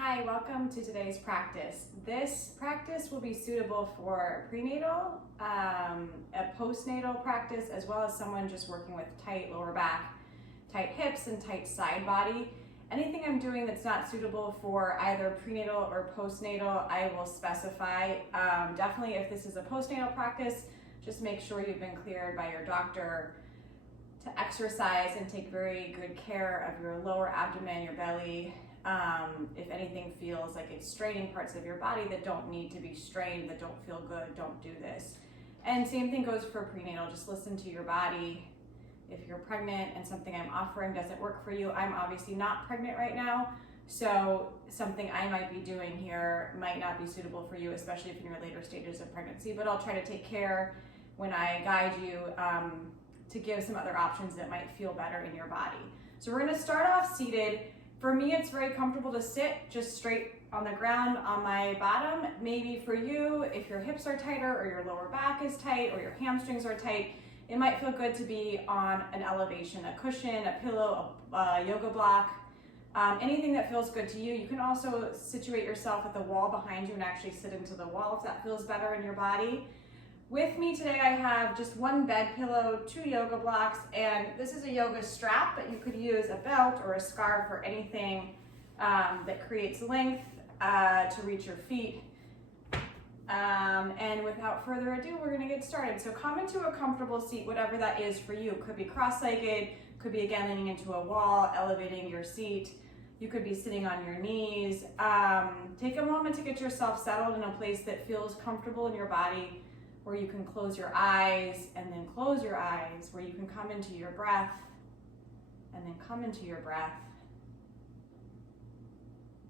Hi, welcome to today's practice. This practice will be suitable for prenatal, a postnatal practice, as well as someone just working with tight lower back, tight hips, and tight side body. Anything I'm doing that's not suitable for either prenatal or postnatal, I will specify. Definitely if this is a postnatal practice, just make sure you've been cleared by your doctor to exercise and take very good care of your lower abdomen, your belly. If anything feels like it's straining parts of your body that don't need to be strained, that don't feel good, don't do this. And same thing goes for prenatal. Just listen to your body. If you're pregnant and something I'm offering doesn't work for you, I'm obviously not pregnant right now, so something I might be doing here might not be suitable for you, especially if in your later stages of pregnancy, but I'll try to take care when I guide you to give some other options that might feel better in your body. So we're gonna start off seated. For me, it's very comfortable to sit just straight on the ground on my bottom. Maybe for you, if your hips are tighter or your lower back is tight or your hamstrings are tight, it might feel good to be on an elevation, a cushion, a pillow, a yoga block, anything that feels good to you. You can also situate yourself at the wall behind you and actually sit into the wall if that feels better in your body. With me today, I have just one bed pillow, 2 yoga blocks, and this is a yoga strap, but you could use a belt or a scarf or anything that creates length to reach your feet. And without further ado, we're gonna get started. So come into a comfortable seat, whatever that is for you. Could be cross-legged, could be again leaning into a wall, elevating your seat. You could be sitting on your knees. Take a moment to get yourself settled in a place that feels comfortable in your body, where you can close your eyes and then close your eyes, where you can come into your breath and then come into your breath.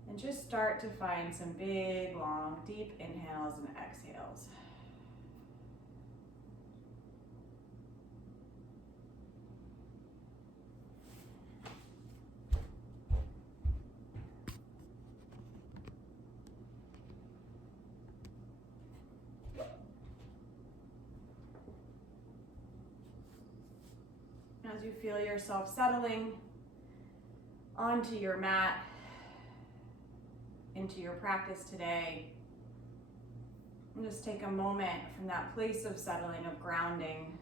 And just start to find some big, long, deep inhales and exhales. As you feel yourself settling onto your mat, into your practice today, and just take a moment from that place of settling, of grounding,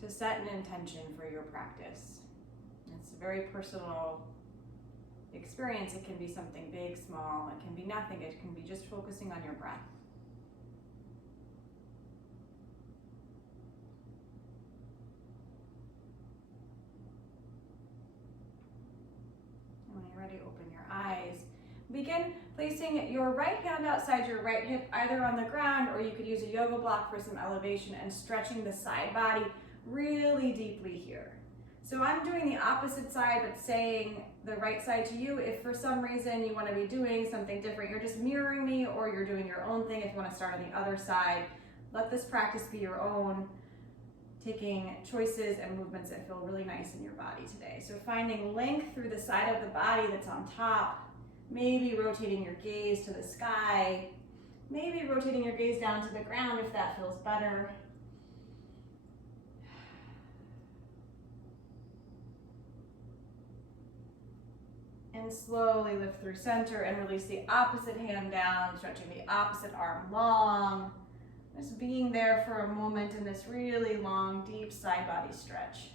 to set an intention for your practice. It's a very personal experience. It can be something big, small, it can be nothing, it can be just focusing on your breath. And when you're ready, open your eyes. Begin placing your right hand outside your right hip, either on the ground, or you could use a yoga block for some elevation, and stretching the side body really deeply here. So I'm doing the opposite side, but saying the right side to you. If for some reason you want to be doing something different, you're just mirroring me, or you're doing your own thing. If you want to start on the other side, let this practice be your own, taking choices and movements that feel really nice in your body today. So finding length through the side of the body that's on top, maybe rotating your gaze to the sky, maybe rotating your gaze down to the ground if that feels better. And slowly lift through center and release the opposite hand down, stretching the opposite arm long. Just being there for a moment in this really long, deep side body stretch.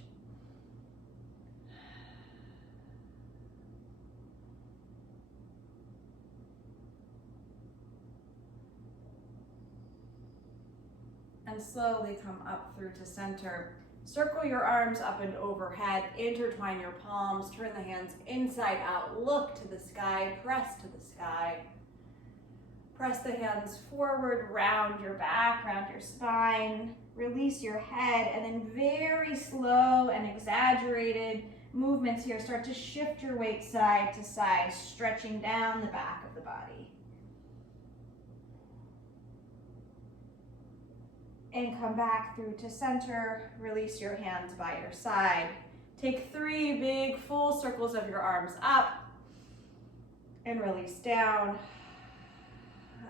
And slowly come up through to center. Circle your arms up and overhead, intertwine your palms, turn the hands inside out, look to the sky, press to the sky. Press the hands forward, round your back, round your spine, release your head, and then very slow and exaggerated movements here. Start to shift your weight side to side, stretching down the back of the body. And come back through to center. Release your hands by your side. Take 3 big full circles of your arms up and release down.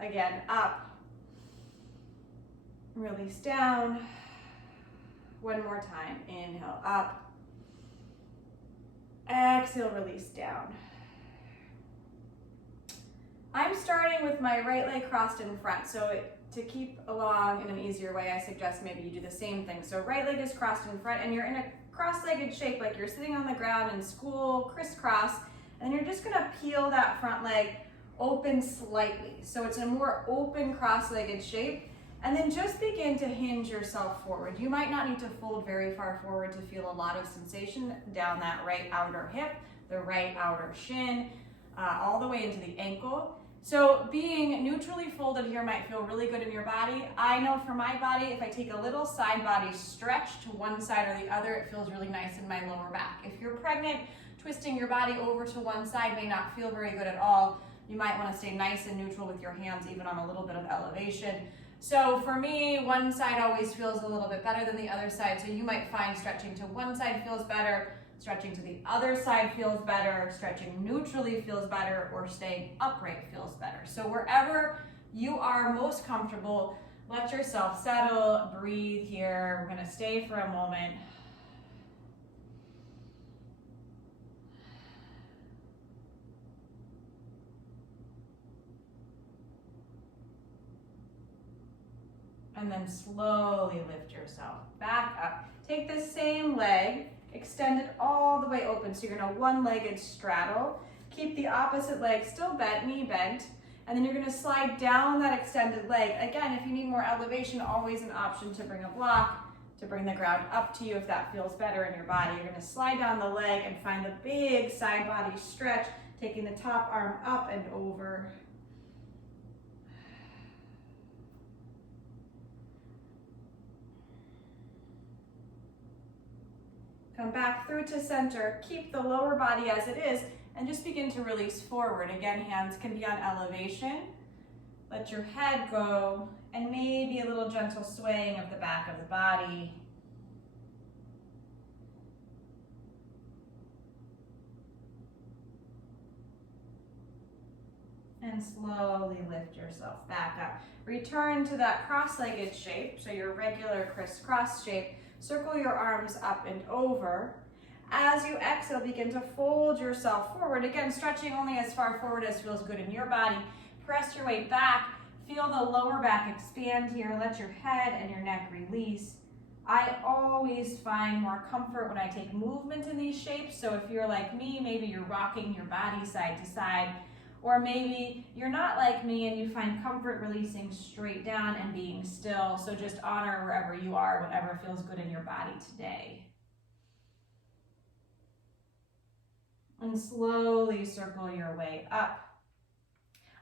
Again, up, release down. One more time, inhale up, exhale, release down. I'm starting with my right leg crossed in front, so to keep along in an easier way, I suggest maybe you do the same thing. So right leg is crossed in front, and you're in a cross-legged shape, like you're sitting on the ground in school, crisscross, and you're just gonna peel that front leg open slightly. So it's a more open cross-legged shape, and then just begin to hinge yourself forward. You might not need to fold very far forward to feel a lot of sensation down that right outer hip, the right outer shin, all the way into the ankle. So being neutrally folded here might feel really good in your body. I know for my body, if I take a little side body stretch to one side or the other, it feels really nice in my lower back. If you're pregnant, twisting your body over to one side may not feel very good at all. You might want to stay nice and neutral with your hands, even on a little bit of elevation. So for me, one side always feels a little bit better than the other side. So you might find stretching to one side feels better, stretching to the other side feels better, stretching neutrally feels better, or staying upright feels better. So wherever you are most comfortable, let yourself settle, breathe here. We're gonna stay for a moment. And then slowly lift yourself back up. Take the same leg, extend it all the way open. So you're gonna one-legged straddle. Keep the opposite leg still bent, knee bent, and then you're gonna slide down that extended leg. Again, if you need more elevation, always an option to bring a block, to bring the ground up to you if that feels better in your body. You're gonna slide down the leg and find the big side body stretch, taking the top arm up and over. Come back through to center, keep the lower body as it is, and just begin to release forward. Again, hands can be on elevation. Let your head go, and maybe a little gentle swaying of the back of the body. And slowly lift yourself back up. Return to that cross-legged shape, so your regular crisscross shape. Circle your arms up and over. As you exhale, begin to fold yourself forward. Again, stretching only as far forward as feels good in your body. Press your weight back. Feel the lower back expand here. Let your head and your neck release. I always find more comfort when I take movement in these shapes. So if you're like me, maybe you're rocking your body side to side, or maybe you're not like me and you find comfort releasing straight down and being still. So just honor wherever you are, whatever feels good in your body today. And slowly circle your way up.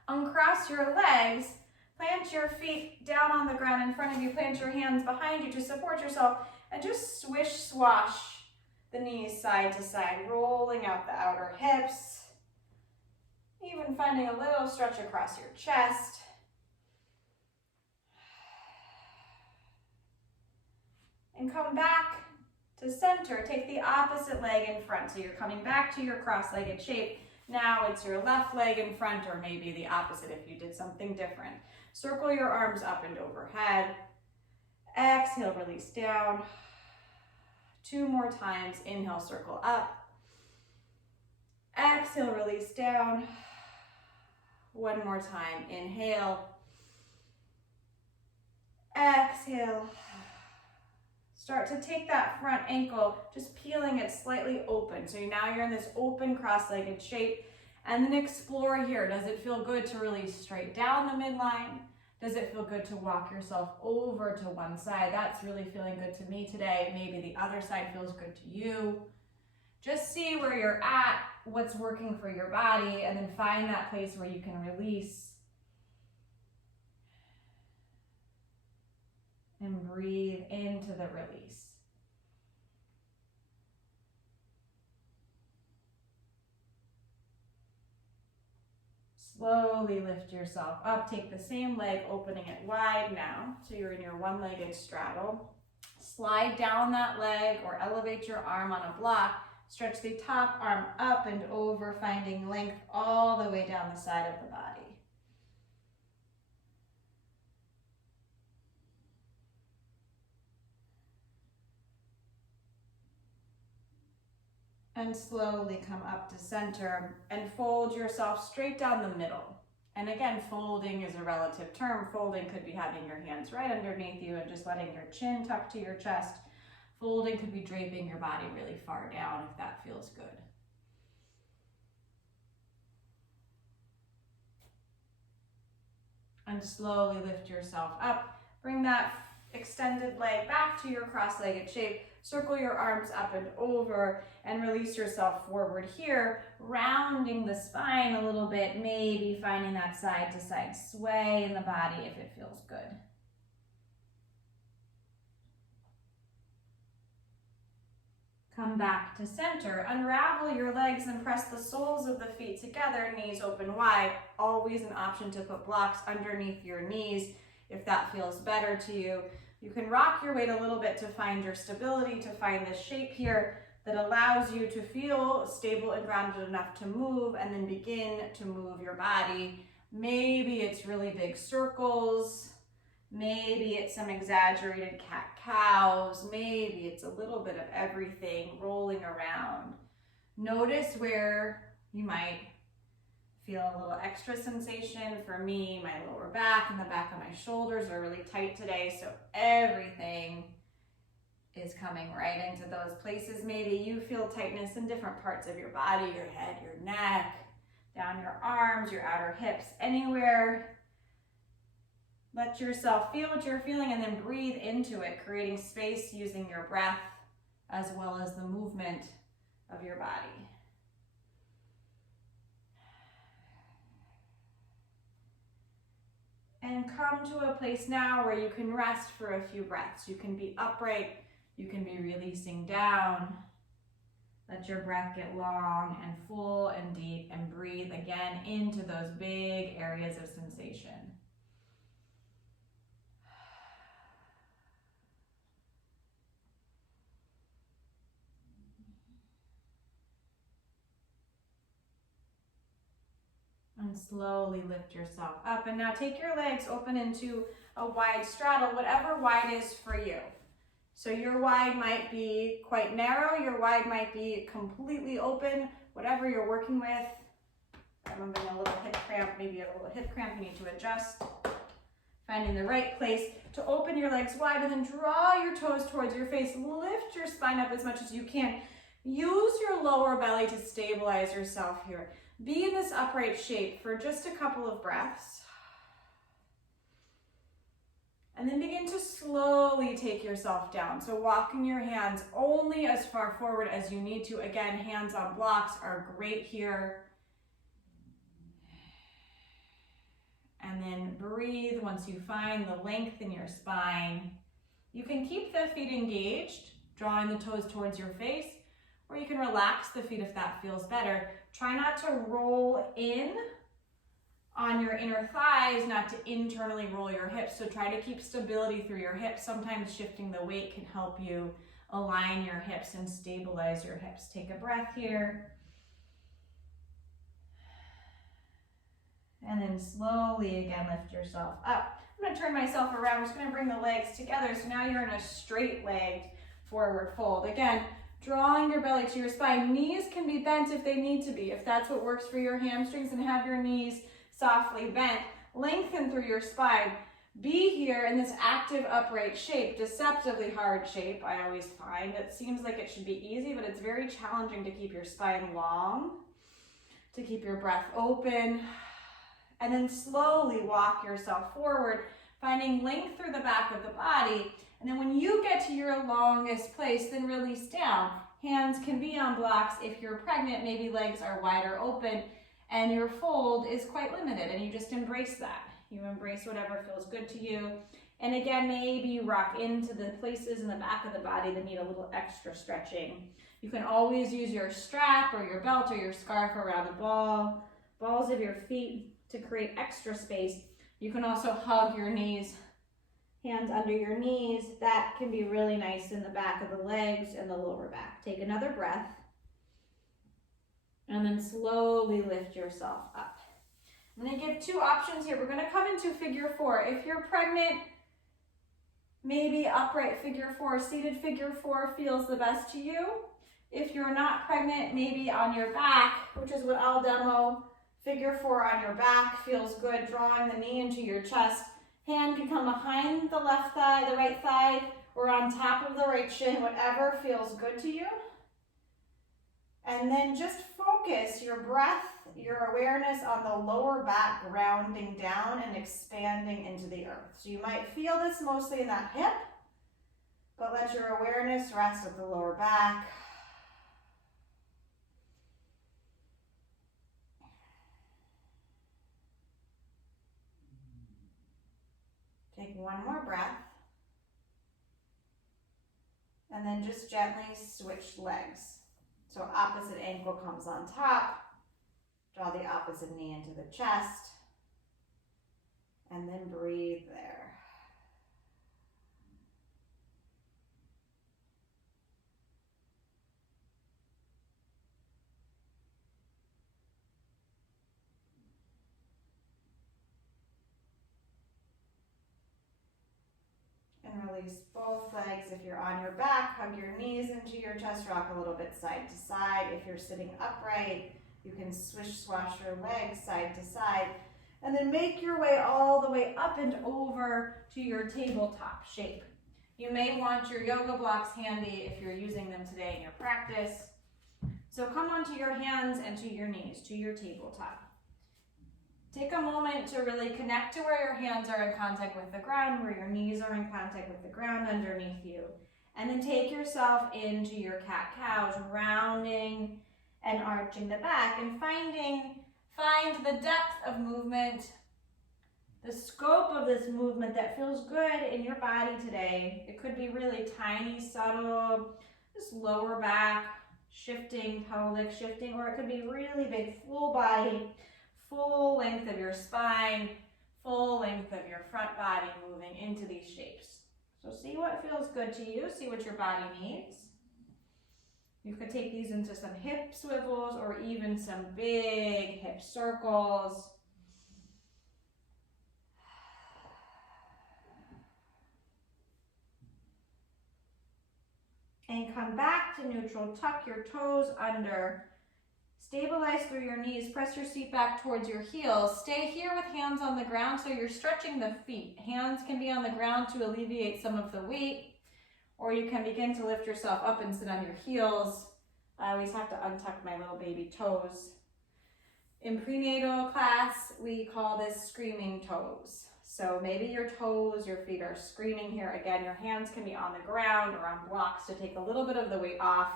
Uncross your legs, plant your feet down on the ground in front of you, plant your hands behind you to support yourself, and just swish, swash the knees side to side, rolling out the outer hips. Even finding a little stretch across your chest. And come back to center. Take the opposite leg in front. So you're coming back to your cross-legged shape. Now it's your left leg in front, or maybe the opposite if you did something different. Circle your arms up and overhead. Exhale, release down. 2 more times. Inhale, circle up. Exhale, release down. 1 more time. Inhale. Exhale. Start to take that front ankle, just peeling it slightly open. So now you're in this open cross-legged shape. And then explore here. Does it feel good to release straight down the midline? Does it feel good to walk yourself over to one side? That's really feeling good to me today. Maybe the other side feels good to you. Just see where you're at, what's working for your body, and then find that place where you can release. And breathe into the release. Slowly lift yourself up. Take the same leg, opening it wide now. So you're in your one-legged straddle. Slide down that leg or elevate your arm on a block. Stretch the top arm up and over, finding length all the way down the side of the body. And slowly come up to center and fold yourself straight down the middle. And again, folding is a relative term. Folding could be having your hands right underneath you and just letting your chin tuck to your chest. Folding could be draping your body really far down if that feels good. And slowly lift yourself up. Bring that extended leg back to your cross-legged shape. Circle your arms up and over and release yourself forward here, rounding the spine a little bit, maybe finding that side to side sway in the body if it feels good. Come back to center. Unravel your legs and press the soles of the feet together, knees open wide. Always an option to put blocks underneath your knees if that feels better to you. You can rock your weight a little bit to find your stability, to find this shape here that allows you to feel stable and grounded enough to move, and then begin to move your body. Maybe it's really big circles. Maybe it's some exaggerated cat-cows. Maybe it's a little bit of everything rolling around. Notice where you might feel a little extra sensation. For me, my lower back and the back of my shoulders are really tight today, so everything is coming right into those places. Maybe you feel tightness in different parts of your body, your head, your neck, down your arms, your outer hips, anywhere. Let yourself feel what you're feeling and then breathe into it, creating space using your breath as well as the movement of your body. And come to a place now where you can rest for a few breaths. You can be upright, you can be releasing down. Let your breath get long and full and deep, and breathe again into those big areas of sensation. And slowly lift yourself up. And now take your legs open into a wide straddle, whatever wide is for you. So your wide might be quite narrow, your wide might be completely open, whatever you're working with. I'm having a little hip cramp, maybe a little hip cramp, you need to adjust. Finding the right place to open your legs wide, and then draw your toes towards your face. Lift your spine up as much as you can. Use your lower belly to stabilize yourself here. Be in this upright shape for just a couple of breaths. And then begin to slowly take yourself down. So walking your hands only as far forward as you need to. Again, hands on blocks are great here. And then breathe once you find the length in your spine. You can keep the feet engaged, drawing the toes towards your face, or you can relax the feet if that feels better. Try not to roll in on your inner thighs, not to internally roll your hips. So try to keep stability through your hips. Sometimes shifting the weight can help you align your hips and stabilize your hips. Take a breath here. And then slowly again lift yourself up. I'm going to turn myself around. I'm just going to bring the legs together. So now you're in a straight-legged forward fold. Again, drawing your belly to your spine. Knees can be bent if they need to be, if that's what works for your hamstrings, and have your knees softly bent. Lengthen through your spine. Be here in this active upright shape, deceptively hard shape, I always find. It seems like it should be easy, but it's very challenging to keep your spine long, to keep your breath open, and then slowly walk yourself forward, finding length through the back of the body. And then when you get to your longest place, then release down. Hands can be on blocks. If you're pregnant, maybe legs are wider open and your fold is quite limited, and you just embrace that. You embrace whatever feels good to you. And again, maybe you rock into the places in the back of the body that need a little extra stretching. You can always use your strap or your belt or your scarf around the balls of your feet to create extra space. You can also hug your knees, hands under your knees. That can be really nice in the back of the legs and the lower back. Take another breath. And then slowly lift yourself up. I'm going to give two options here. We're going to come into figure four. If you're pregnant, maybe upright figure four, seated figure four feels the best to you. If you're not pregnant, maybe on your back, which is what I'll demo, Figure 4 on your back feels good, drawing the knee into your chest. Hand can come behind the left thigh, the right thigh, or on top of the right shin, whatever feels good to you. And then just focus your breath, your awareness on the lower back grounding down and expanding into the earth. So you might feel this mostly in that hip, but let your awareness rest at the lower back. Take one more breath. And then just gently switch legs. So opposite ankle comes on top. Draw the opposite knee into the chest. And then breathe there. And release both legs. If you're on your back, hug your knees into your chest, rock a little bit side to side. If you're sitting upright, you can swish swash your legs side to side. And then make your way all the way up and over to your tabletop shape. You may want your yoga blocks handy if you're using them today in your practice. So come onto your hands and to your knees, to your tabletop. Take a moment to really connect to where your hands are in contact with the ground, where your knees are in contact with the ground underneath you. And then take yourself into your cat-cows, rounding and arching the back and find the depth of movement, the scope of this movement that feels good in your body today. It could be really tiny, subtle, just lower back shifting, pelvic shifting, or it could be really big, full body, full length of your spine, full length of your front body moving into these shapes. So see what feels good to you, see what your body needs. You could take these into some hip swivels or even some big hip circles. And come back to neutral, tuck your toes under. Stabilize through your knees, press your seat back towards your heels. Stay here with hands on the ground so you're stretching the feet. Hands can be on the ground to alleviate some of the weight, or you can begin to lift yourself up and sit on your heels. I always have to untuck my little baby toes. In prenatal class, we call this screaming toes. So maybe your toes, your feet are screaming here. Again, your hands can be on the ground or on blocks to take a little bit of the weight off.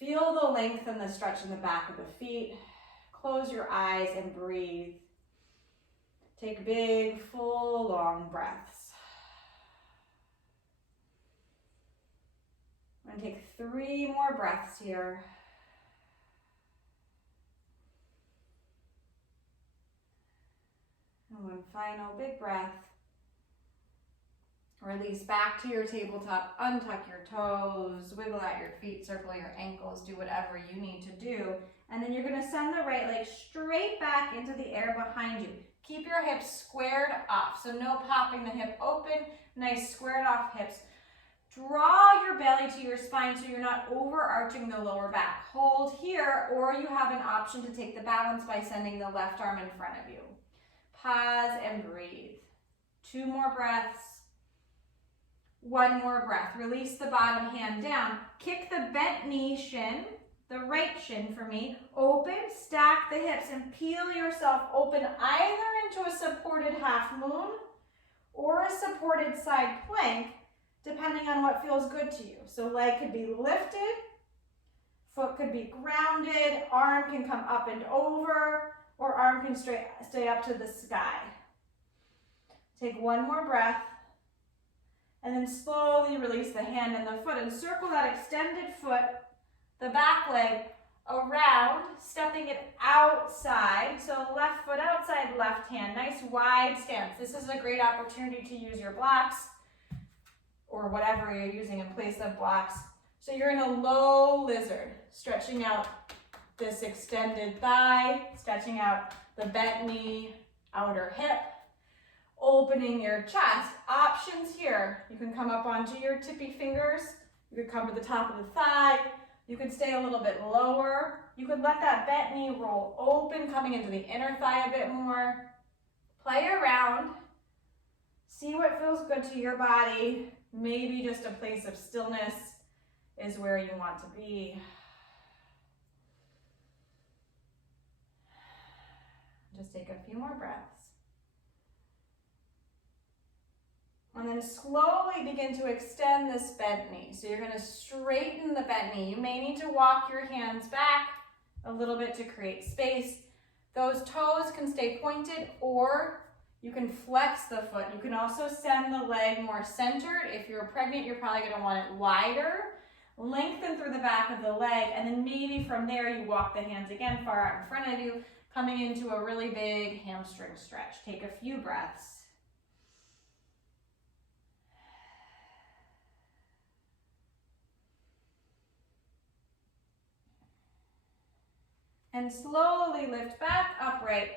Feel the length and the stretch in the back of the feet. Close your eyes and breathe. Take big, full, long breaths. I'm going to take 3 more breaths here. And one final big breath. Release back to your tabletop, untuck your toes, wiggle out your feet, circle your ankles, do whatever you need to do. And then you're gonna send the right leg straight back into the air behind you. Keep your hips squared off, so no popping the hip open, nice squared off hips. Draw your belly to your spine so you're not overarching the lower back. Hold here, or you have an option to take the balance by sending the left arm in front of you. Pause and breathe. 2 more breaths. 1 more breath. Release the bottom hand down. Kick the bent knee shin, the right shin for me. Open, stack the hips, and peel yourself open either into a supported half moon or a supported side plank, depending on what feels good to you. So leg could be lifted, foot could be grounded, arm can come up and over, or arm can stay up to the sky. Take 1 more breath. And then slowly release the hand and the foot and circle that extended foot, the back leg, around, stepping it outside. So left foot outside, left hand, nice wide stance. This is a great opportunity to use your blocks or whatever you're using in place of blocks. So you're in a low lizard, stretching out this extended thigh, stretching out the bent knee, outer hip. Opening your chest. Options here. You can come up onto your tippy fingers. You could come to the top of the thigh. You could stay a little bit lower you could let that bent knee roll open, coming into the inner thigh a bit more. Play around. See what feels good to your body. Maybe just a place of stillness is where you want to be. Just take a few more breaths. And then slowly begin to extend this bent knee. So you're going to straighten the bent knee. You may need to walk your hands back a little bit to create space. Those toes can stay pointed, or you can flex the foot. You can also send the leg more centered. If you're pregnant, you're probably going to want it wider. Lengthen through the back of the leg, and then maybe from there you walk the hands again far out in front of you, coming into a really big hamstring stretch. Take a few breaths. And slowly lift back upright.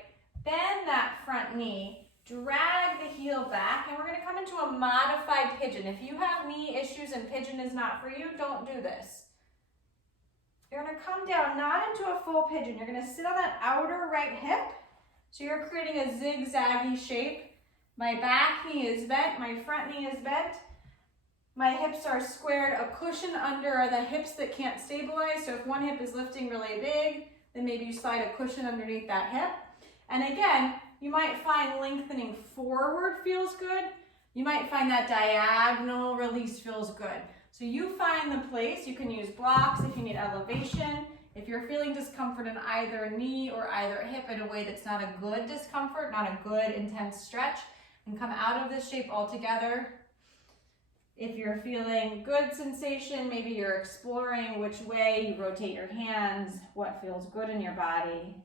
Bend that front knee. Drag the heel back, and we're going to come into a modified pigeon. If you have knee issues and pigeon is not for you, don't do this. You're going to come down, not into a full pigeon. You're going to sit on that outer right hip. So you're creating a zigzaggy shape. My back knee is bent. My front knee is bent. My hips are squared. A cushion under the hips that can't stabilize. So if one hip is lifting really big, then maybe you slide a cushion underneath that hip. And again, you might find lengthening forward feels good. You might find that diagonal release feels good. So you find the place. You can use blocks if you need elevation. If you're feeling discomfort in either knee or either hip in a way that's not a good discomfort, not a good intense stretch, and come out of this shape altogether. If you're feeling good sensation, maybe you're exploring which way you rotate your hands, what feels good in your body.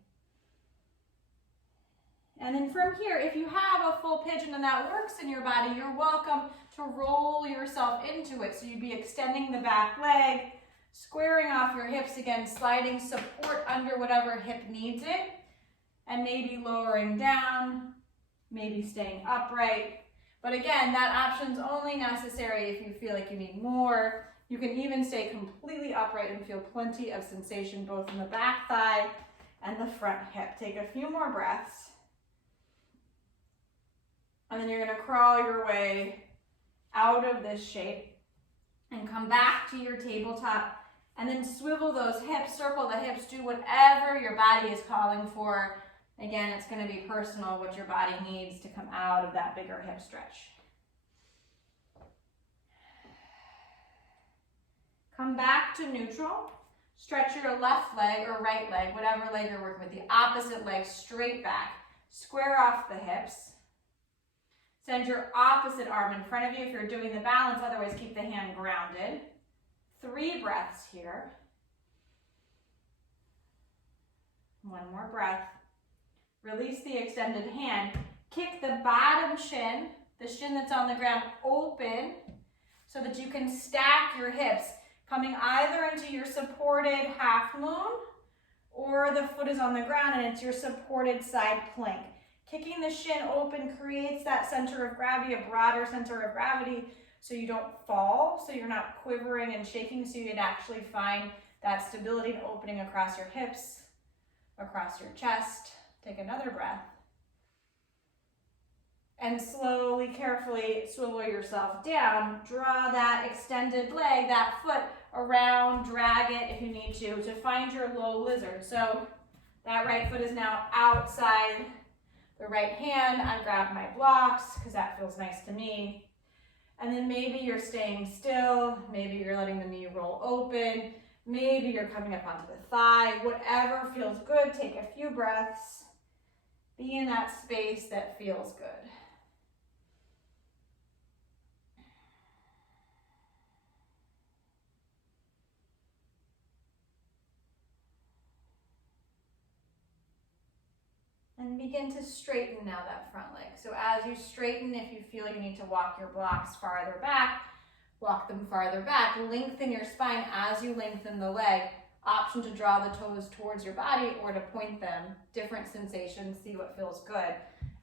And then from here, if you have a full pigeon and that works in your body, you're welcome to roll yourself into it. So you'd be extending the back leg, squaring off your hips again, sliding support under whatever hip needs it, and maybe lowering down, maybe staying upright. But again, that option's only necessary if you feel like you need more. You can even stay completely upright and feel plenty of sensation both in the back thigh and the front hip. Take a few more breaths. And then you're going to crawl your way out of this shape and come back to your tabletop, and then swivel those hips, circle the hips, do whatever your body is calling for. Again, it's going to be personal what your body needs to come out of that bigger hip stretch. Come back to neutral. Stretch your left leg or right leg, whatever leg you're working with, the opposite leg straight back. Square off the hips. Send your opposite arm in front of you if you're doing the balance, otherwise keep the hand grounded. 3 breaths here. 1 more breath. Release the extended hand. Kick the bottom shin, the shin that's on the ground, open so that you can stack your hips, coming either into your supported half moon or the foot is on the ground and it's your supported side plank. Kicking the shin open creates that center of gravity, a broader center of gravity, so you don't fall, so you're not quivering and shaking, so you can actually find that stability and opening across your hips, across your chest. Take another breath. And slowly, carefully swivel yourself down. Draw that extended leg, that foot around, drag it if you need to find your low lizard. So that right foot is now outside the right hand. I grab my blocks because that feels nice to me. And then maybe you're staying still. Maybe you're letting the knee roll open. Maybe you're coming up onto the thigh. Whatever feels good, take a few breaths. Be in that space that feels good. And begin to straighten now that front leg. So as you straighten, if you feel you need to walk your blocks farther back, walk them farther back. Lengthen your spine as you lengthen the leg. Option to draw the toes towards your body or to point them. Different sensations, see what feels good.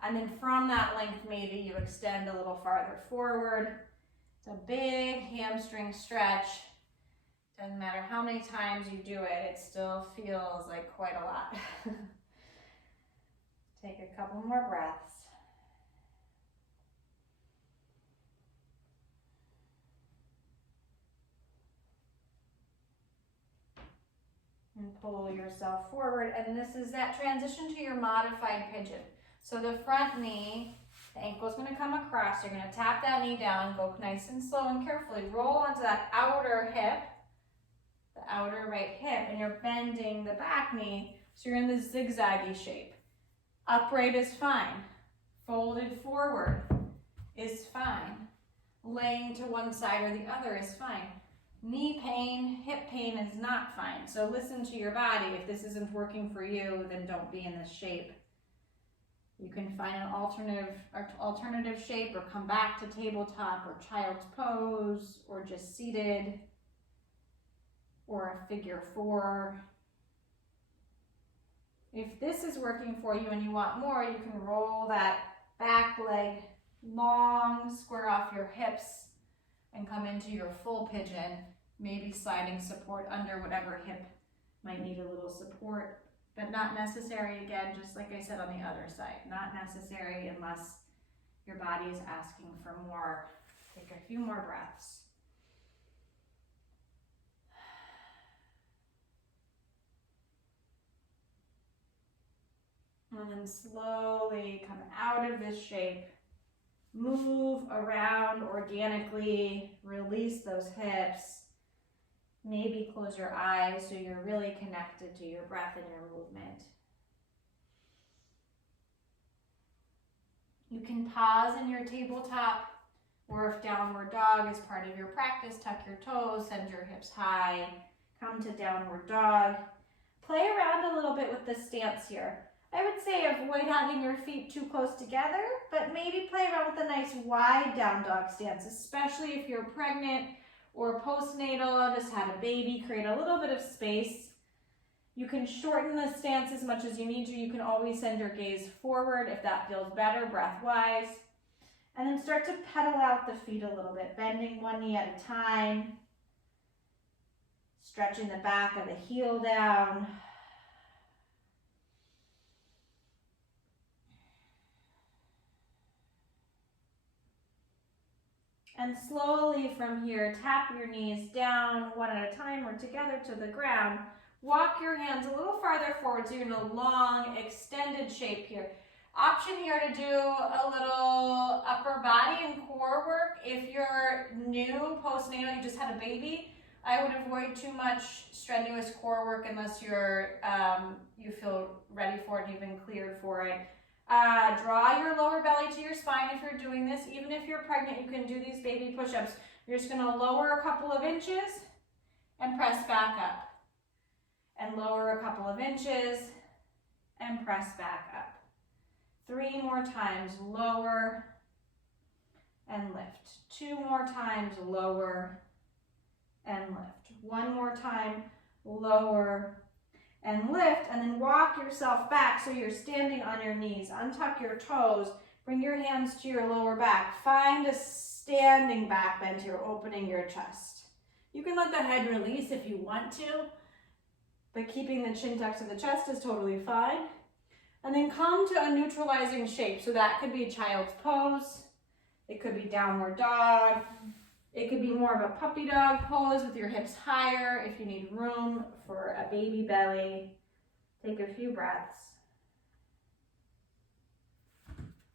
And then from that length, maybe you extend a little farther forward. It's a big hamstring stretch Doesn't matter how many times you do it, it still feels like quite a lot. Take a couple more breaths. And pull yourself forward. And this is that transition to your modified pigeon. So the front knee, the ankle's gonna come across. You're gonna tap that knee down, go nice and slow and carefully. Roll onto that outer hip, the outer right hip, and you're bending the back knee. So you're in this zigzaggy shape. Upright is fine. Folded forward is fine. Laying to one side or the other is fine. Knee pain, hip pain is not fine. So listen to your body. If this isn't working for you, then don't be in this shape. You can find an alternative shape or come back to tabletop or child's pose or just seated or a figure 4. If this is working for you and you want more, you can roll that back leg long, square off your hips, and come into your full pigeon, maybe sliding support under whatever hip might need a little support, but not necessary, again, just like I said on the other side, not necessary unless your body is asking for more. Take a few more breaths. And then slowly come out of this shape. Move around organically, release those hips. Maybe close your eyes so you're really connected to your breath and your movement. You can pause in your tabletop, or if downward dog is part of your practice, tuck your toes, send your hips high, come to downward dog. Play around a little bit with the stance here. I would say avoid having your feet too close together, but maybe play around with a nice wide down dog stance, especially if you're pregnant or postnatal, just had a baby. Create a little bit of space. You can shorten the stance as much as you need to. You can always send your gaze forward if that feels better, breath-wise. And then start to pedal out the feet a little bit, bending one knee at a time, stretching the back of the heel down. And slowly from here, tap your knees down one at a time or together to the ground. Walk your hands a little farther forward so you're in a long, extended shape here. Option here to do a little upper body and core work. If you're new, postnatal, you just had a baby, I would avoid too much strenuous core work unless you're you feel ready for it and you've been cleared for it. Draw your lower belly to your spine if you're doing this. Even if you're pregnant, you can do these baby push-ups. You're just going to lower a couple of inches and press back up. And lower a couple of inches and press back up. 3 more times, lower and lift. 2 more times, lower and lift. 1 more time, lower and lift, and then walk yourself back so you're standing on your knees. Untuck your toes, bring your hands to your lower back. Find a standing back bend here, opening your chest. You can let the head release if you want to, but keeping the chin tucked to the chest is totally fine. And then come to a neutralizing shape. So that could be child's pose. It could be downward dog. It could be more of a puppy dog pose with your hips higher if you need room for a baby belly. Take a few breaths.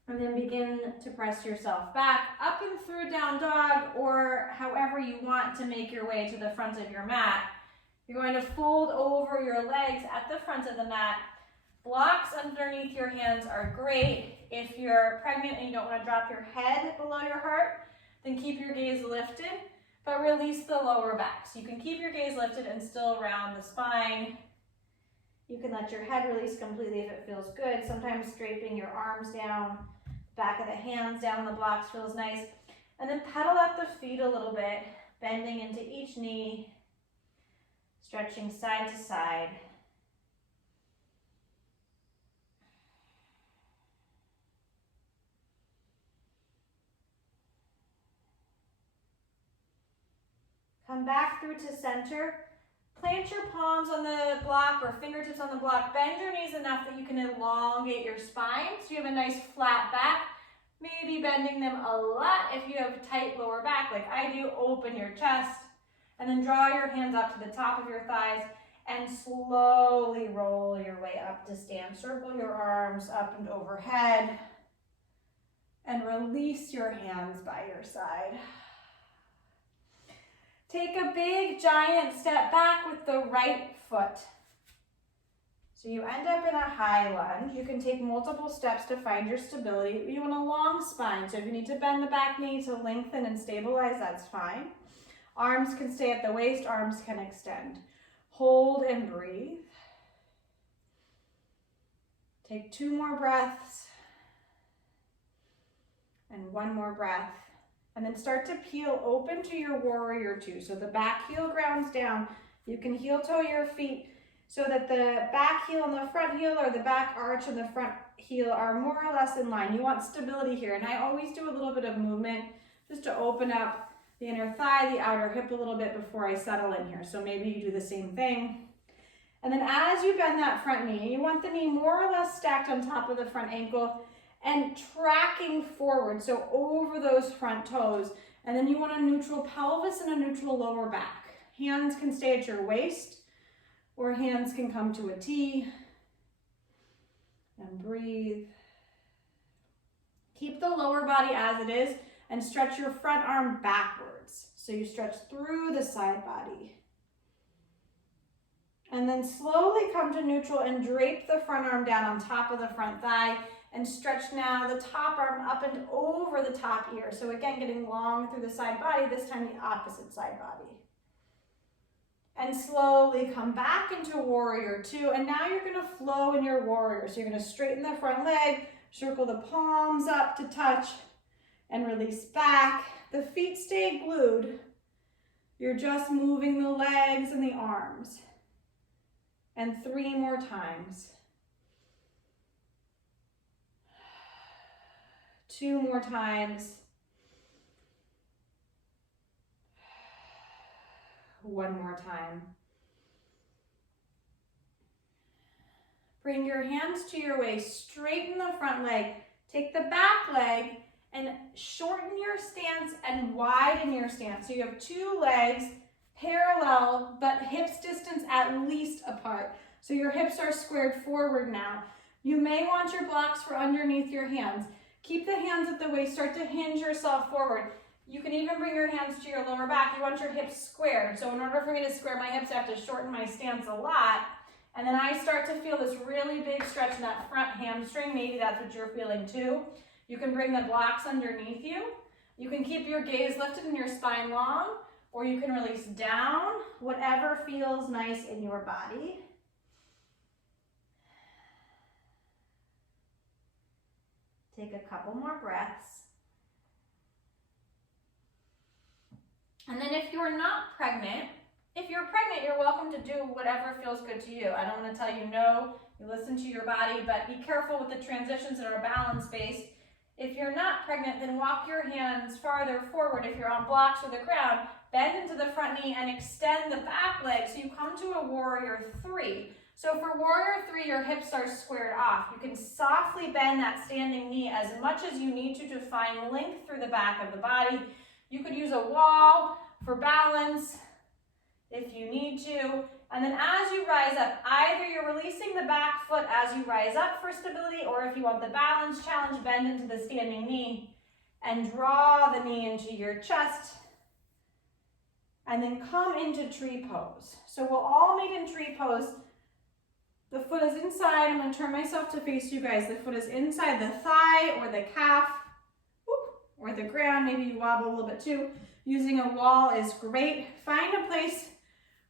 And then begin to press yourself back up and through down dog, or however you want to make your way to the front of your mat. You're going to fold over your legs at the front of the mat. Blocks underneath your hands are great. If you're pregnant and you don't want to drop your head below your heart, then keep your gaze lifted, but release the lower back. So you can keep your gaze lifted and still round the spine. You can let your head release completely if it feels good. Sometimes scraping your arms down, back of the hands down the blocks feels nice. And then pedal out the feet a little bit, bending into each knee, stretching side to side. Come back through to center. Plant your palms on the block or fingertips on the block. Bend your knees enough that you can elongate your spine so you have a nice flat back. Maybe bending them a lot if you have tight lower back like I do. Open your chest and then draw your hands up to the top of your thighs and slowly roll your way up to stand. Circle your arms up and overhead and release your hands by your side. Take a big giant step back with the right foot. So you end up in a high lunge. You can take multiple steps to find your stability. You want a long spine, so if you need to bend the back knee to lengthen and stabilize, that's fine. Arms can stay at the waist, arms can extend. Hold and breathe. Take 2 more breaths and 1 more breath. And then start to peel open to your warrior 2. So the back heel grounds down. You can heel toe your feet so that the back heel and the front heel or the back arch and the front heel are more or less in line. You want stability here. And I always do a little bit of movement just to open up the inner thigh, the outer hip a little bit before I settle in here. So maybe you do the same thing. And then as you bend that front knee, you want the knee more or less stacked on top of the front ankle and tracking forward, so over those front toes. And then you want a neutral pelvis and a neutral lower back. Hands can stay at your waist, or hands can come to a T. And breathe. Keep the lower body as it is, and stretch your front arm backwards. So you stretch through the side body. And then slowly come to neutral and drape the front arm down on top of the front thigh. And stretch now the top arm up and over the top ear. So again, getting long through the side body, this time the opposite side body. And slowly come back into warrior 2. And now you're gonna flow in your warrior. So you're gonna straighten the front leg, circle the palms up to touch, and release back. The feet stay glued. You're just moving the legs and the arms. And 3 more times. 2 more times. 1 more time. Bring your hands to your waist, straighten the front leg, take the back leg and shorten your stance and widen your stance. So you have 2 legs parallel, but hips distance at least apart. So your hips are squared forward now. You may want your blocks for underneath your hands. Keep the hands at the waist, start to hinge yourself forward. You can even bring your hands to your lower back. You want your hips squared. So in order for me to square my hips, I have to shorten my stance a lot. And then I start to feel this really big stretch in that front hamstring. Maybe that's what you're feeling too. You can bring the blocks underneath you. You can keep your gaze lifted and your spine long, or you can release down, whatever feels nice in your body. Take a couple more breaths. And then if you're not pregnant, you're welcome to do whatever feels good to you. I don't want to tell you no, you listen to your body, but be careful with the transitions that are balance-based. If you're not pregnant, then walk your hands farther forward. If you're on blocks or the ground, bend into the front knee and extend the back leg so you come to a warrior 3. So for warrior 3, your hips are squared off. You can softly bend that standing knee as much as you need to find length through the back of the body. You could use a wall for balance if you need to. And then as you rise up, either you're releasing the back foot as you rise up for stability, or if you want the balance challenge, bend into the standing knee and draw the knee into your chest. And then come into tree pose. So we'll all meet in tree pose. The foot is inside. I'm going to turn myself to face you guys. The foot is inside the thigh or the calf or the ground. Maybe you wobble a little bit too. Using a wall is great. Find a place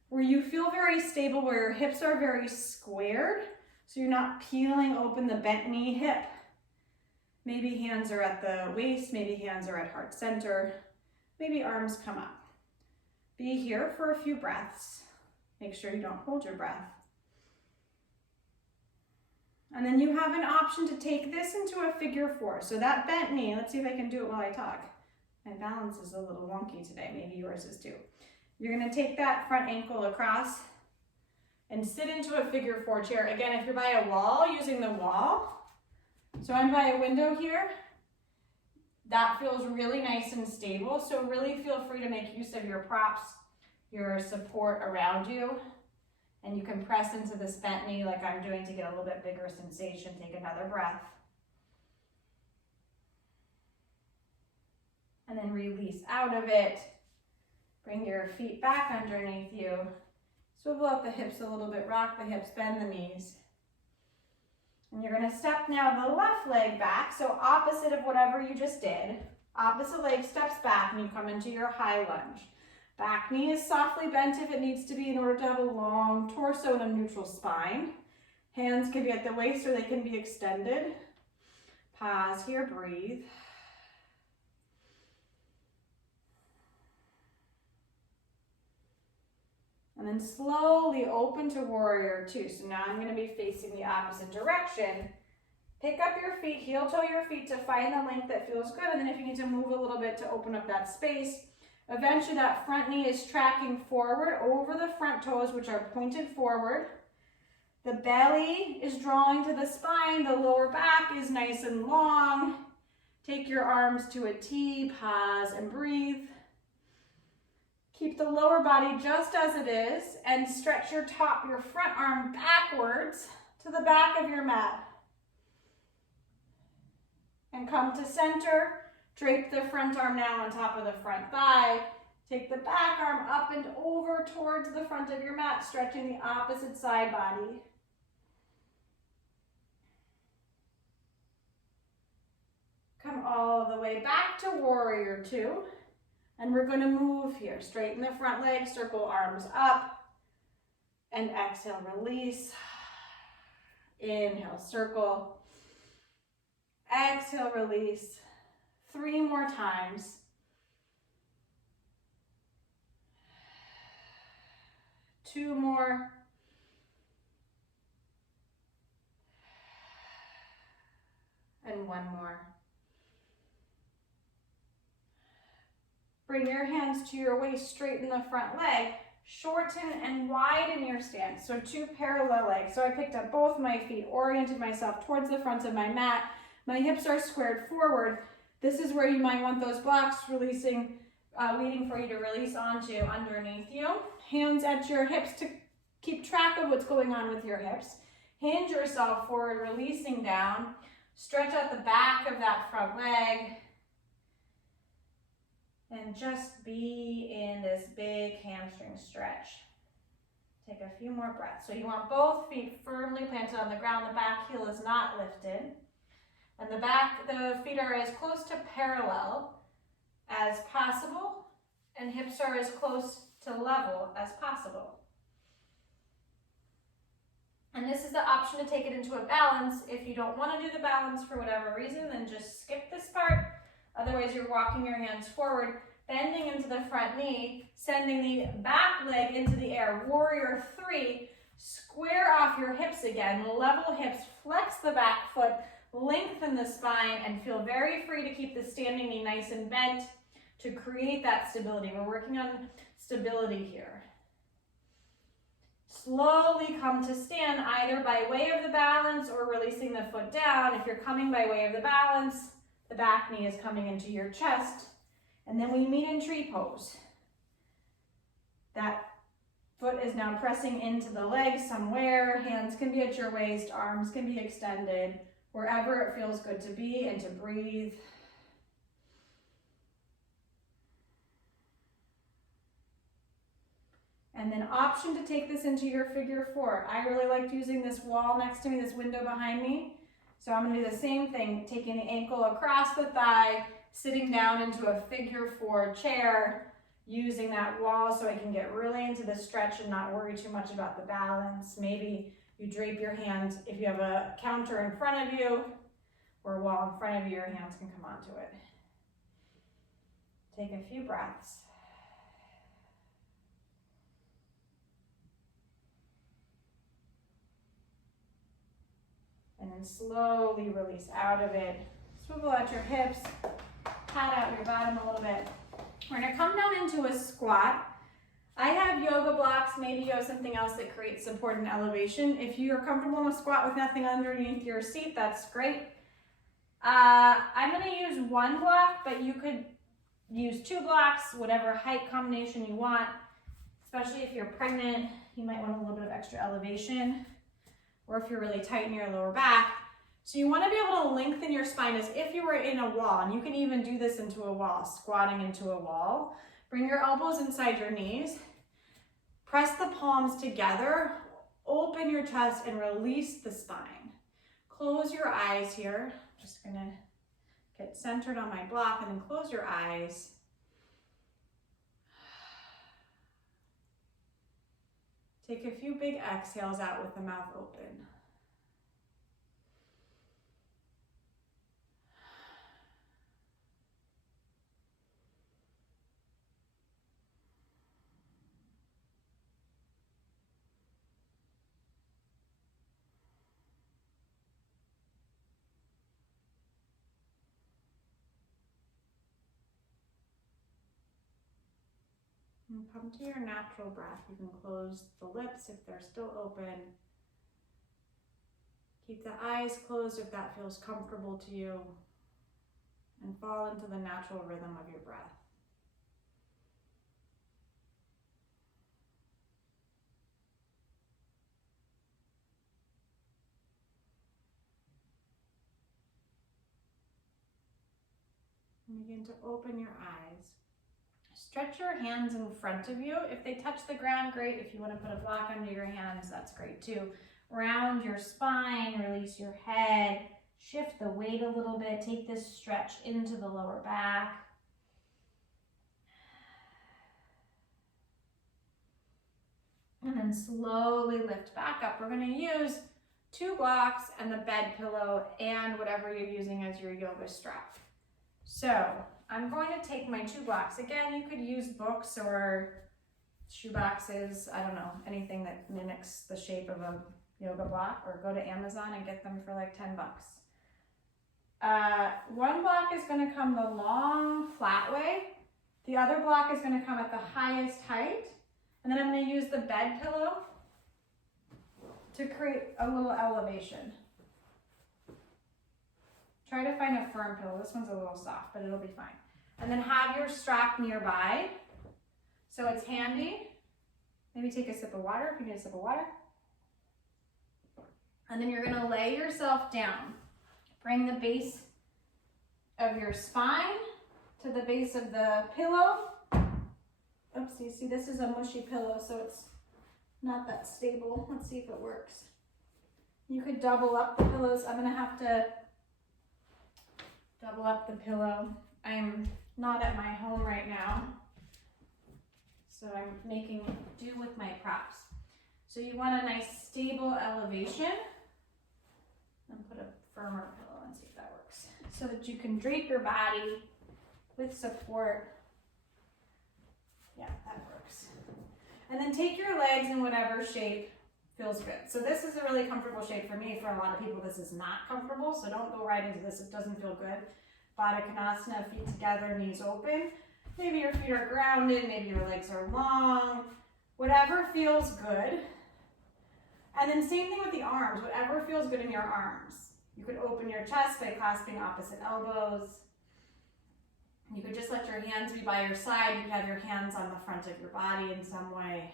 where you feel very stable, where your hips are very squared, so you're not peeling open the bent knee hip. Maybe hands are at the waist, maybe hands are at heart center, maybe arms come up. Be here for a few breaths. Make sure you don't hold your breath. And then you have an option to take this into a figure 4. So that bent knee, let's see if I can do it while I talk. My balance is a little wonky today, maybe yours is too. You're gonna take that front ankle across and sit into a figure 4 chair. Again, if you're by a wall, using the wall. So I'm by a window here. That feels really nice and stable. So really feel free to make use of your props, your support around you. And you can press into this bent knee like I'm doing to get a little bit bigger sensation. Take another breath. And then release out of it. Bring your feet back underneath you. Swivel up the hips a little bit, rock the hips, bend the knees. And you're gonna step now the left leg back, so opposite of whatever you just did. Opposite leg steps back and you come into your high lunge. Back knee is softly bent if it needs to be in order to have a long torso and a neutral spine. Hands can be at the waist or they can be extended. Pause here, breathe. And then slowly open to warrior 2. So now I'm going to be facing the opposite direction. Pick up your feet, heel toe your feet to find the length that feels good. And then if you need to move a little bit to open up that space, eventually that front knee is tracking forward over the front toes, which are pointed forward. The belly is drawing to the spine. The lower back is nice and long. Take your arms to a T, pause and breathe. Keep the lower body just as it is and stretch your front arm backwards to the back of your mat. And come to center, drape the front arm now on top of the front thigh. Take the back arm up and over towards the front of your mat, stretching the opposite side body. Come all the way back to warrior 2. And we're going to move here. Straighten the front leg, circle arms up, and exhale, release. Inhale, circle. Exhale, release. 3 more times. Two more. And 1 more. Bring your hands to your waist, straighten the front leg, shorten and widen your stance. So 2 parallel legs. So I picked up both my feet, oriented myself towards the front of my mat. My hips are squared forward. This is where you might want those blocks releasing, waiting for you to release onto underneath you. Hands at your hips to keep track of what's going on with your hips. Hinge yourself forward, releasing down. Stretch out the back of that front leg. And just be in this big hamstring stretch. Take a few more breaths. So you want both feet firmly planted on the ground. The back heel is not lifted. And the feet are as close to parallel as possible. And hips are as close to level as possible. And this is the option to take it into a balance. If you don't want to do the balance for whatever reason, then just skip this part. Otherwise, you're walking your hands forward, bending into the front knee, sending the back leg into the air. Warrior 3, square off your hips again, level hips, flex the back foot, lengthen the spine, and feel very free to keep the standing knee nice and bent to create that stability. We're working on stability here. Slowly come to stand either by way of the balance or releasing the foot down. If you're coming by way of the balance, the back knee is coming into your chest. And then we meet in tree pose. That foot is now pressing into the leg somewhere. Hands can be at your waist, arms can be extended, wherever it feels good to be and to breathe. And then option to take this into your figure 4. I really liked using this wall next to me, this window behind me. So I'm going to do the same thing, taking the ankle across the thigh, sitting down into a figure 4 chair, using that wall so I can get really into the stretch and not worry too much about the balance. Maybe you drape your hands, if you have a counter in front of you or a wall in front of you, your hands can come onto it. Take a few breaths. And then slowly release out of it. Swivel out your hips, pat out your bottom a little bit. We're gonna come down into a squat. I have yoga blocks. Maybe you have something else that creates support and elevation. If you're comfortable in a squat with nothing underneath your seat, that's great. I'm going to use one block, but you could use 2 blocks, whatever height combination you want. Especially if you're pregnant, you might want a little bit of extra elevation, or if you're really tight in your lower back. So you want to be able to lengthen your spine as if you were in a wall, and you can even do this into a wall, squatting into a wall. Bring your elbows inside your knees. Press the palms together, open your chest, and release the spine. Close your eyes here. I'm just gonna get centered on my block and then close your eyes. Take a few big exhales out with the mouth open. And come to your natural breath. You can close the lips if they're still open. Keep the eyes closed if that feels comfortable to you. And fall into the natural rhythm of your breath. And begin to open your eyes. Stretch your hands in front of you. If they touch the ground, great. If you want to put a block under your hands, that's great too. Round your spine, release your head, shift the weight a little bit. Take this stretch into the lower back. And then slowly lift back up. We're going to use 2 blocks and the bed pillow and whatever you're using as your yoga strap. So I'm going to take my 2 blocks. Again, you could use books or shoe boxes. I don't know, anything that mimics the shape of a yoga block, or go to Amazon and get them for like 10 bucks. 1 block is going to come the long, flat way. The other block is going to come at the highest height. And then I'm going to use the bed pillow to create a little elevation. Try to find a firm pillow. This one's a little soft, but it'll be fine. And then have your strap nearby, so it's handy. Maybe take a sip of water if you need a sip of water. And then you're gonna lay yourself down. Bring the base of your spine to the base of the pillow. Oops, you see this is a mushy pillow, so it's not that stable. Let's see if it works. You could double up the pillows. I'm gonna have to double up the pillow. I'm not at my home right now, so I'm making do with my props. So you want a nice stable elevation. And put a firmer pillow and see if that works. So that you can drape your body with support. Yeah, that works. And then take your legs in whatever shape feels good. So this is a really comfortable shape for me. For a lot of people, this is not comfortable, so don't go right into this. It doesn't feel good. Baddha Konasana, feet together, knees open. Maybe your feet are grounded, maybe your legs are long. Whatever feels good. And then same thing with the arms, whatever feels good in your arms. You could open your chest by clasping opposite elbows. You could just let your hands be by your side. You could have your hands on the front of your body in some way.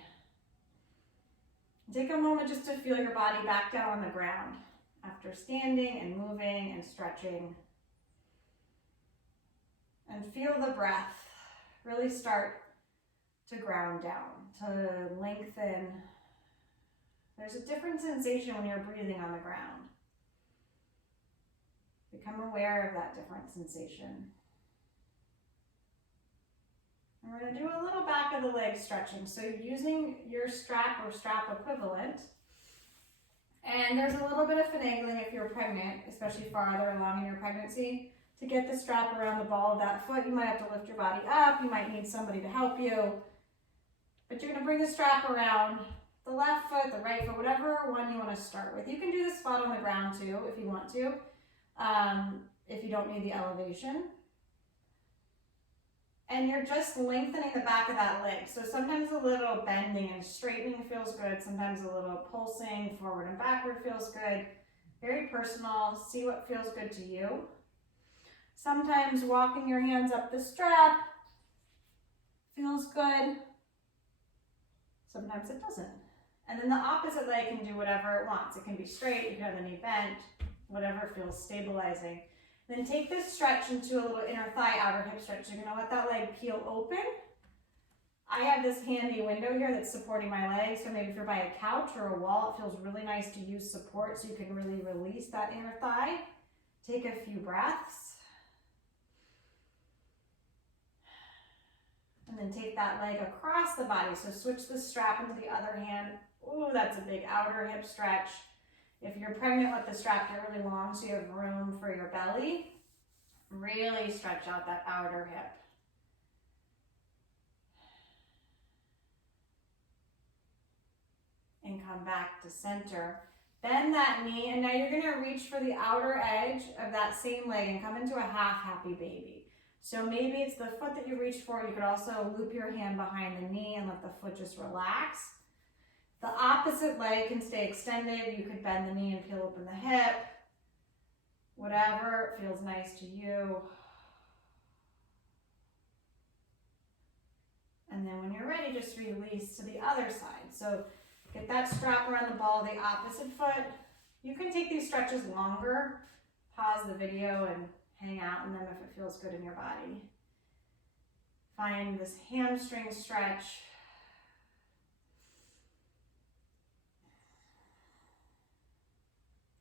Take a moment just to feel your body back down on the ground after standing and moving and stretching. And feel the breath really start to ground down, to lengthen. There's a different sensation when you're breathing on the ground. Become aware of that different sensation. And we're going to do a little back of the leg stretching. So using your strap or strap equivalent. And there's a little bit of finagling if you're pregnant, especially farther along in your pregnancy. To get the strap around the ball of that foot, you might have to lift your body up. You might need somebody to help you. But you're going to bring the strap around the left foot, the right foot, whatever one you want to start with. You can do the spot on the ground too if you want to, if you don't need the elevation. And you're just lengthening the back of that leg. So sometimes a little bending and straightening feels good. Sometimes a little pulsing forward and backward feels good. Very personal. See what feels good to you. Sometimes walking your hands up the strap feels good. Sometimes it doesn't. And then the opposite leg can do whatever it wants. It can be straight, you can have the knee bent, whatever feels stabilizing. Then take this stretch into a little inner thigh, outer hip stretch. You're gonna let that leg peel open. I have this handy window here that's supporting my leg, so maybe if you're by a couch or a wall, it feels really nice to use support so you can really release that inner thigh. Take a few breaths. And then take that leg across the body. So switch the strap into the other hand. Ooh, that's a big outer hip stretch. If you're pregnant, let the strap get really long so you have room for your belly. Really stretch out that outer hip. And come back to center. Bend that knee, and now you're gonna reach for the outer edge of that same leg and come into a half happy baby. So maybe it's the foot that you reach for. You could also loop your hand behind the knee and let the foot just relax. The opposite leg can stay extended. You could bend the knee and peel open the hip. Whatever feels nice to you. And then when you're ready, just release to the other side. So get that strap around the ball of the opposite foot. You can take these stretches longer. Pause the video and hang out in them if it feels good in your body. Find this hamstring stretch.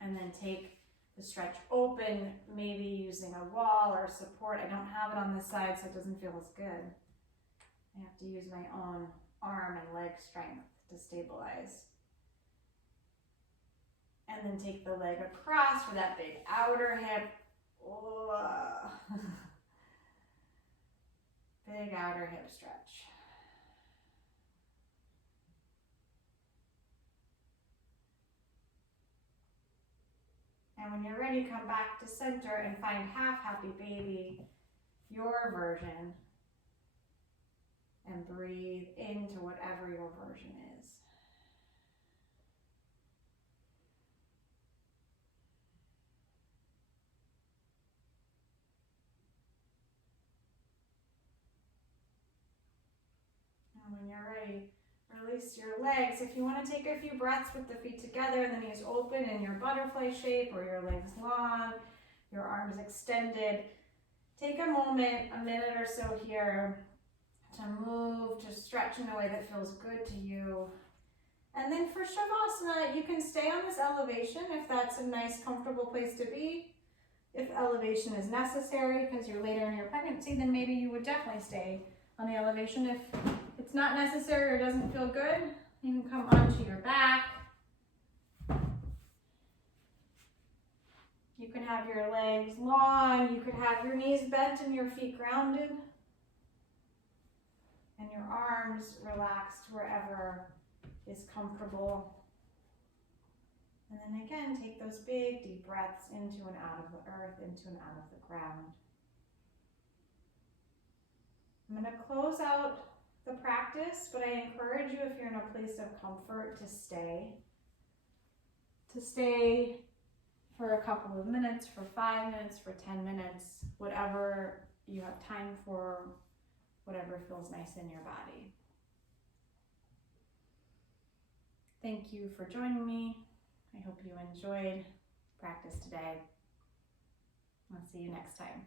And then take the stretch open, maybe using a wall or support. I don't have it on this side, so it doesn't feel as good. I have to use my own arm and leg strength to stabilize. And then take the leg across for that big outer hip. Oh. Big outer hip stretch. And when you're ready, come back to center and find half happy baby, your version, and breathe into whatever your version is. And when you're ready, release your legs. If you want to take a few breaths with the feet together and the knees open in your butterfly shape, or your legs long, your arms extended, take a moment, a minute or so here to move, to stretch in a way that feels good to you. And then for Shavasana, you can stay on this elevation if that's a nice, comfortable place to be. If elevation is necessary because you're later in your pregnancy, then maybe you would definitely stay on the elevation. If it's not necessary or doesn't feel good, you can come onto your back. You can have your legs long, you could have your knees bent and your feet grounded, and your arms relaxed wherever is comfortable. And then again, take those big deep breaths into and out of the earth, into and out of the ground. I'm going to close out the practice, but I encourage you, if you're in a place of comfort, to stay. To stay for a couple of minutes, for 5 minutes, for 10 minutes, whatever you have time for, whatever feels nice in your body. Thank you for joining me. I hope you enjoyed practice today. I'll see you next time.